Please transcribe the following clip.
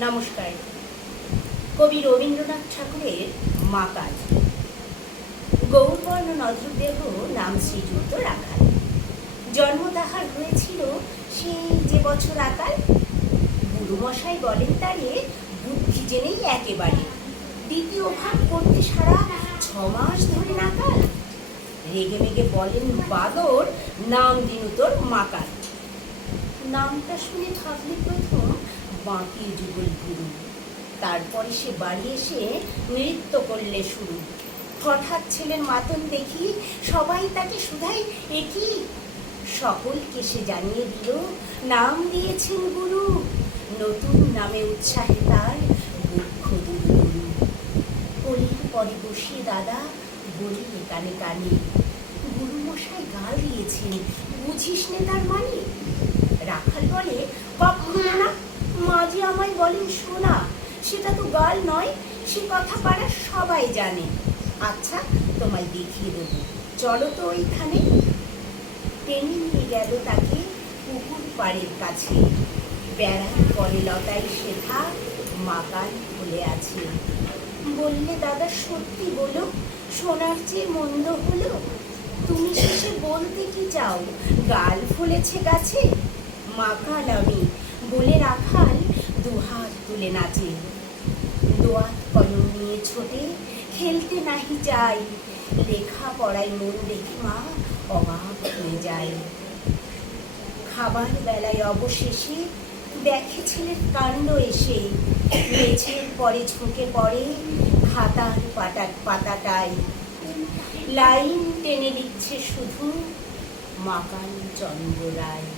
নমস্কার। কবি রবীন্দ্রনাথ ঠাকুরের মা কাজ। গৌরবর্ণ নজরুদেহ নাম শ্রীযুক্ত রাখাল। জন্ম তাহার হয়েছিল সেই যে বছর আকাল। গুরুমশাই বলেন তারে, বুদ্ধি জেনেই একেবারে। দ্বিতীয় ভাগ করতে সারা ছ মাস ধরে নাকাল। রেগে মেগে বলেন, বাদর, নাম দিনু তোর মাকাল নামটা শুনে ভাবলি প্রথম বাঁকি যুগল গুরু তারপরে সে বাড়ি এসে নৃত্য করলে শুরু। হঠাৎ ছেলের মাতন দেখি সবাই তাকে শুধাই একই। সকলকে সে জানিয়ে দিল, নাম দিয়েছেন গুরু, নতুন নামে উৎসাহে তার দুঃখ গুরু কলির পরে বসিয়ে দাদা বললে কানে কানে, গুরুমশাই গাল দিয়েছেন, বুঝিস নে তার মানে? রাখাল বলে, কখনো না। মাঝে আমায় বলেন সোনা সেটা তো গাল নয়, সে কথা পাড়ার সবাই জানে। আচ্ছা তোমায় দেখিয়ে দেবো। চলো তো ওইখানে। টেনে নিয়ে গেল তাকে পুকুর পাড়ের কাছে। বেড়ার পরে লতাই শেখা মাকাল ফুলে আছে। বললে, দাদা, সত্যি বলো, সোনার চেয়ে মন্দ হলো? তুমি শেষে বলতে কি চাও? গাল ফুলেছে গাছে? মাকাল আমি। বলে রাখাল দুহাত তুলে নাচে দোয়াত কলম নিয়ে ছোটে, খেলতে নাহি যাই। লেখা পড়াই মন দেখে মা অবাক হয়ে যায়। খাবার বেলায় অবশেষে দেখে ছেলের কাণ্ড এসে। মেঝের পরে ঝুঁকে পড়ে খাতার পাতা পাতাটায়। লাইন টেনে দিচ্ছে শুধু মাকান চন্দ্র রায়